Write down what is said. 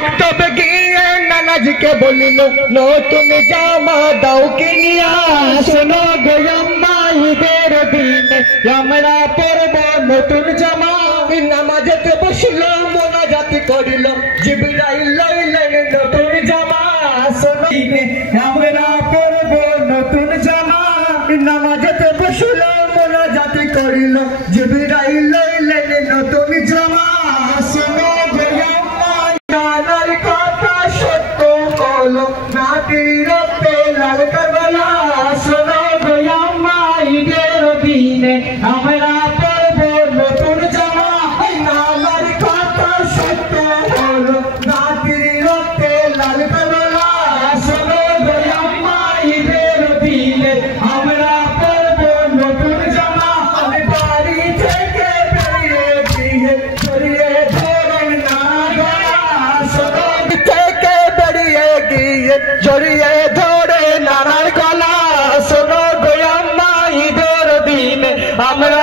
মক্তবে গিয়ে নানাজিকে বলিল নতুন জামা দাও কিনিয়া শোনো গো আম্মা ঈদের দিনে আমরা পরব নতুন জামা নামাজেতে বসল মোনাজাত করিল জিবরাইল লইলেন নতুন জামা শোনো আমরা পরব নতুন জামা নামাজেতে বসল মোনাজাত করিল জিবরাইল লইলেন নতুন জামা শোনো গো আম্মা নানার কথা সত্য হলো নাতির লাল কারবালা শোনো গো আম্মা ঈদের দিনে আমরা পরব নতুন জামা নানার কথা সত্য হলো নাতির লাল কারবালা শোনো গো আম্মা ঈদের দিনে আমরা পরব নতুন জামা বাড়ি থেকে বেরিয়ে গিয়ে ছড়িয়ে ধরেন নানা শোনো থেকে বেরিয়ে গিয়ে জড়িয়ে ধরে নানার গলা শোনো গো আম্মা ঈদের দিনে আমরা